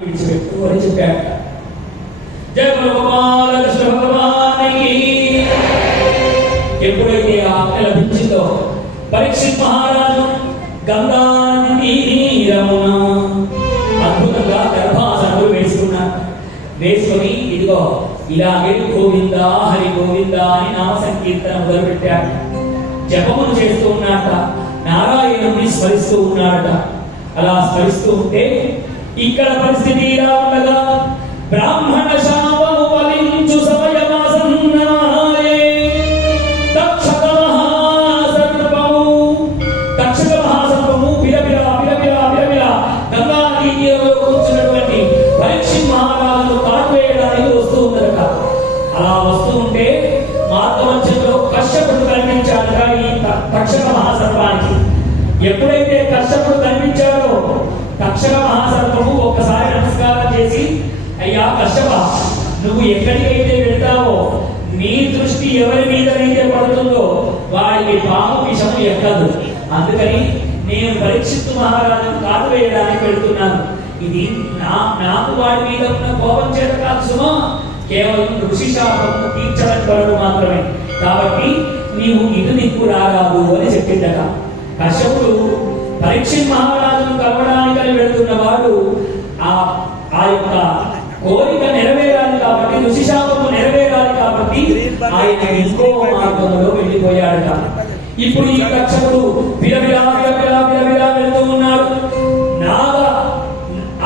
విడిచిపెట్టు అని చెప్పాట. జయ గోపాలకృష్ణ భగవానికి ఎప్పుడైతే ఆజ్ఞ లభించిందో పరీక్షిత్ మహారాజు గంగా తీరమున అద్భుతంగా గర్భాసనలు వేసుకొని ఇదిగో ఇలాగే గోవింద హరి గోవింద అని నామ సంకీర్తన మొదలుపెట్టాడు. జపములు చేస్తూ ఉన్నాడట, నారాయణుని స్మరిస్తూ ఉన్నాడట. అలా స్మరిస్తూ ఉంటే ఇక్కడ పరిస్థితి ఇలా ఉండగా బ్రాహ్మణ శాపము ఫలించు సమయమాసన్నమాయే. తక్షక మహాసర్పము బిలబిల గంగా తీరంలో కూర్చున్నటువంటి పరీక్షిత్ మహారాజును కాటువేయడానికి వస్తూ ఉన్నదట. అలా వస్తూ ఉంటే మార్గమధ్యంలో కశ్యపుడు కనిపించాడట ఈ తక్షక మహాసర్పానికి. ఎప్పుడైతే కశ్యపుడు కనిపించాడో తక్షక మహాసర్పము ఒక్కసారి నమస్కారం చేసి, అయ్యా కశ్యప, నువ్వు ఎక్కడికైతే వెళ్తావో నీ దృష్టి ఎవరి మీదనైతే పడుతుందో వాడికి పాము విషము ఎక్కదు. అందుకని నేను పరీక్షిత్ మహారాజును కాటు వేయడానికి వెళ్తున్నాను. ఇది నాకు వాడి మీద ఉన్న కోపం చేత కాదు సుమా, కేవలం ఋషి శాపము తీర్చడం కొరకు మాత్రమే. కాబట్టి నీవు ఇటు దిక్కు రారాదు అని చెప్పిందట. కశ్యపుడు పరీక్షిత్ మహారాజును కలవడానికి వెళ్తున్న వాడు ఆ యొక్క కోరిక నెరవేరాలి కాబట్టి, ఋషి శాపము నెరవేరాలి కాబట్టి ఆయన ఇంకో మార్గంలో వెళ్ళిపోయాడట. ఇప్పుడు ఈ కశ్యపుడు విలవిలా వెళ్తూ ఉన్నాడు.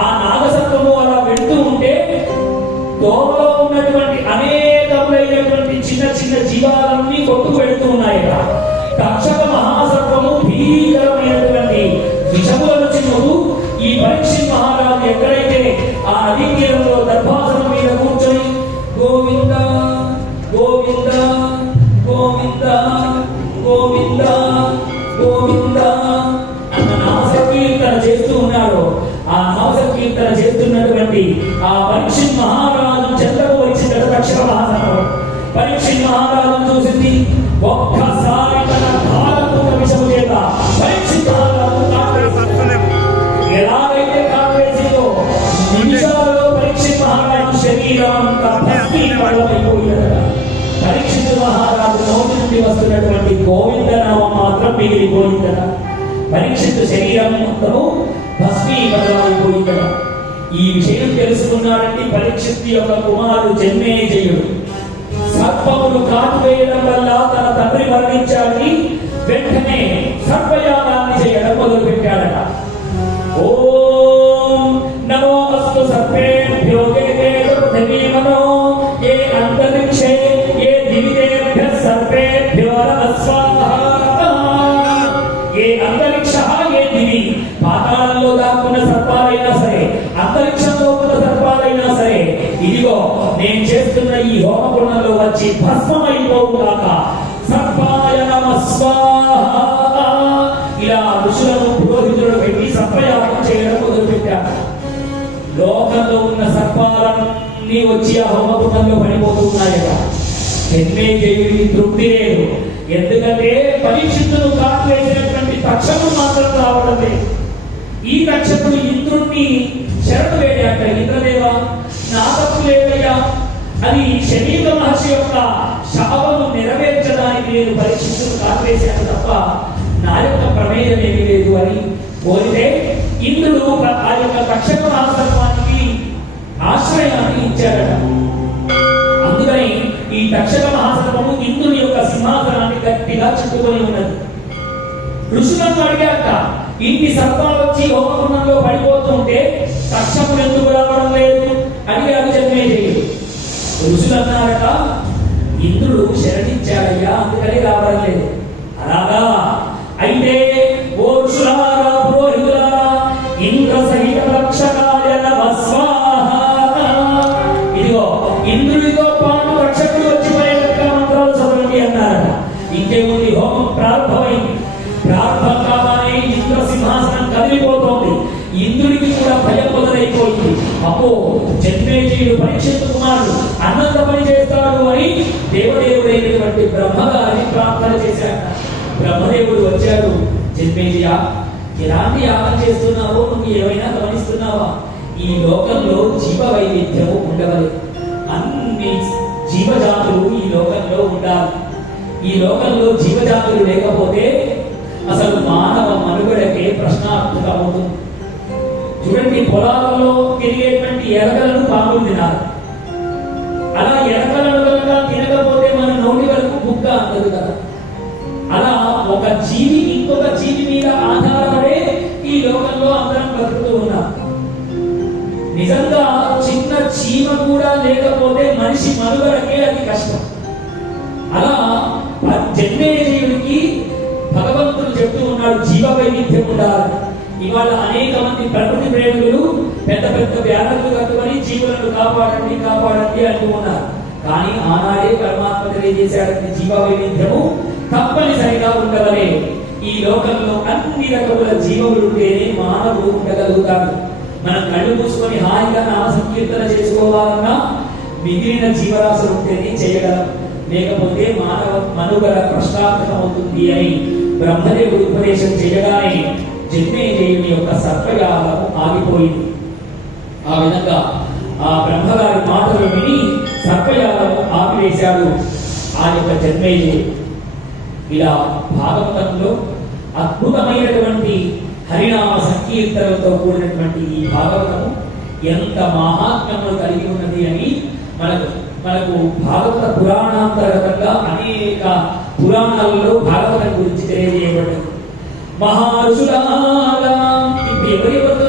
ఆ నాగసర్పము అలా వెళ్తూ ఉంటే దోమలో ఉన్నటువంటి అనేకములైనటువంటి చిన్న చిన్న జీవాలన్నీ కొట్టుకు వెళ్తూ ఉన్నాయట. తక్షక మహాసర్పము భీకరమైనటువంటి విషములను చిన్నుతూ ఈ పరీక్షిత్ మహారాజు ఎక్కడైతే ఆ నదీ తీరంలో దర్భాసనం మీద కూర్చొని గోవింద గోవింద గోవింద గోవింద గోవింద అన్న నామసంకీర్తన చేస్తూ ఉన్నాడు. ఆ నామసంకీర్తన చేస్తున్నటువంటి ఆ పరీక్షిత్ మహారాజు చెంతకు వచ్చిన తక్షక మహాసర్పం పరీక్షిత్ మహారాజు చూసింది. ఒక్కసారి తన కాలకూట విషము చేత పరీక్షిత్ మహారాజు ఎలాగైతే కావేసిందో నిమిషాలలో పరీక్షిత్ మహారాజు శరీరం అంతా భస్మీపడమైపోయిందట. పరీక్షిత్ మహారాజు నోటి నుండి వస్తున్నటువంటి గోవింద నామం మాత్రం మిగిలిపోయిందట. పరీక్షిత్ శరీరం మొత్తము భస్మీపడమైపోయిందట. ఈ విషయం తెలుసుకున్నాడంటే పరీక్షిత్ యొక్క కుమారుడు జన్మేజయుడు సర్పమును కాటు వేయడం వల్ల తన తండ్రి మరణించాలని వెంటనే సర్పయాగాన్ని చేయడం మొదలు పెట్టాడట. ఓం నమో అస్తు సర్పేభ్యో దేవేమనో ఏ అంతరిక్షే ఏ దివిదేభ్య సర్పేభ్యో నమః. ఏ అంతరిక్ష ఏ దివి, పాతాళంలో దాక్కున్న సర్పాలైనా సరే, అంతరిక్షంలో ఉన్న సర్పాలైనా సరే, ఇదిగో నేను చేస్తున్న ఈ హోమకుండంలో వచ్చి భస్మమైపోవుగాక. సర్పాయ నమః స్వాహ. ఇలా ఋషులను పురోహితులను పెట్టి సర్పయాగం చేయడం మొదలుపెట్టారు. లోకంలో ఉన్న సర్పాలన్నీ వచ్చి ఆ హోమకుండంలో పడిపోతున్నాయట. జన్మేజయుడికి తృప్తి లేదు. ఎందుకంటే పరీక్షిత్తును కాటు వేసినటువంటి తక్షకుడు మాత్రం రావడం లేదు. ఈ తక్షకుడు ఇంద్రుణ్ణి శరణు వేడాక, ఇంద్రదేవ నా తప్పు లేదయ్యా, అది శమీక మహర్షి యొక్క శాపము నెరవేర్చడానికి నేను పరీక్షిత్తును కాటు వేశాను తప్ప నా యొక్క ప్రమేయం ఏమీ లేదు అని కోరితే ఇంద్రుడు ఆ యొక్క తక్షక మహాసర్పానికి ఆశ్రయాన్ని ఇచ్చాడట. అందుకని ఈ తక్షక మహాసర్పము ఇంద్రుని యొక్క సింహాసనాన్ని గట్టిగా చుట్టుకొని ఉన్నది. ఋషులను అడిగాక, ఇన్ని సర్పాలు వచ్చి హోమకుండంలో పడిపోతుంటే తక్షకుడు ఎందుకు రావడం లేదు అడిగాడు జన్మేజయుడు. ఋషులు అన్నారట, ఇంద్రుడు శరణించాడయ్యా, అందుకని రావడం లేదు. అలాగా అయితే ఓ ఋషులారా, పురోహితులారా, ఇంద్ర సహిత రక్షకాయ నమః స్వాహ. ఇదిగో ఇంద్రుడితో పాటు రక్షకుడు వచ్చిపోయేట్టుగా మంత్రాలు చదవండి అన్నారట. ఇంకేముంది, హోమం ప్రారంభమైంది. ప్రారంభం కాగానే ఇంద్ర సింహాసనం కదిలిపోతోంది. ఇంద్రుడికి కూడా భయం మొదలైపోయింది. అప్పో జన్మేజయుడు పరీక్షిత్ కుమారుడు అన్నంత పని చేస్తాడు అని దేవదేవుడైనటువంటి బ్రహ్మగారిని ప్రార్థన చేశాడు. బ్రహ్మదేవుడు వచ్చాడు, జన్మేజయ, ఎలాంటి యాగం చేస్తున్నావో నువ్వు ఏమైనా గమనిస్తున్నావా? ఈ లోకంలో జీవ వైవిధ్యము ఉండవలేదు. అన్ని జీవజాతులు ఈ లోకంలో ఉండాలి. ఈ లోకంలో జీవజాతులు లేకపోతే అసలు మానవ మనుగడకే ప్రశ్నార్థకమవుతుంది. చూడండి, పొలాలలో తిరిగేటువంటి ఎరకలను పాములు తినాలి. అలా ఎరకలను కనుక తినకపోతే మన నోటి వరకు బుగ్గ అందదు కదా. అలా ఒక జీవి ఇంకొక జీవి మీద ఆధారపడే ఈ లోకంలో అందరం బతుకుతూ ఉన్నాం. నిజంగా చిన్న చీమ కూడా లేకపోతే మనిషి మనుగడకే అది కష్టం. అలా జన్మేజయుడికి భగవంతుడు చెప్తూ ఉన్నాడు జీవ వైవిధ్యం ఉండాలి. ఇవాళ అనేక మంది ప్రకృతి ప్రేమికులు పెద్ద పెద్ద బ్యానర్లు కట్టుకొని జీవులను కాపాడండి కాపాడండి అంటూ ఉన్నారు. కానీ ఆనాడే పరమాత్మ తెలియజేశాడంటే జీవ వైవిధ్యము తప్పనిసరిగా ఉండవలే. ఈ లోకంలో అన్ని రకముల జీవులు ఉంటేనే మానవుడు ఉండగలుగుతాడు. మనం కళ్ళు మూసుకొని హాయిగా నామ సంకీర్తన చేసుకోవాలన్నా మిగిలిన జీవరాశులు ఉంటేనే చేయగలం, లేకపోతే మానవ మనుగడ ప్రశ్నార్థకమవుతుంది అని బ్రహ్మదేవుడు ఉపదేశం చేయగానే జన్మేజయుని యొక్క సర్పయాగము ఆగిపోయింది. ఆ విధంగా ఆ బ్రహ్మగారి మాటలు విని సర్పయాగము ఆపివేశాడు ఆ యొక్క జన్మేజయుడు. ఇలా భాగవతంలో అద్భుతమైనటువంటి హరినామ సంకీర్తనలతో కూడినటువంటి ఈ భాగవతము ఎంత మహాత్మ్యము కలిగి ఉన్నది అని మనకు భాగవత పురాణాంతర్గతంగా అనేక పురాణాలలో భాగవతం గురించి తెలియజేయబడింది. మహర్షులారా, ఇప్పుడు ఎవరెవరితో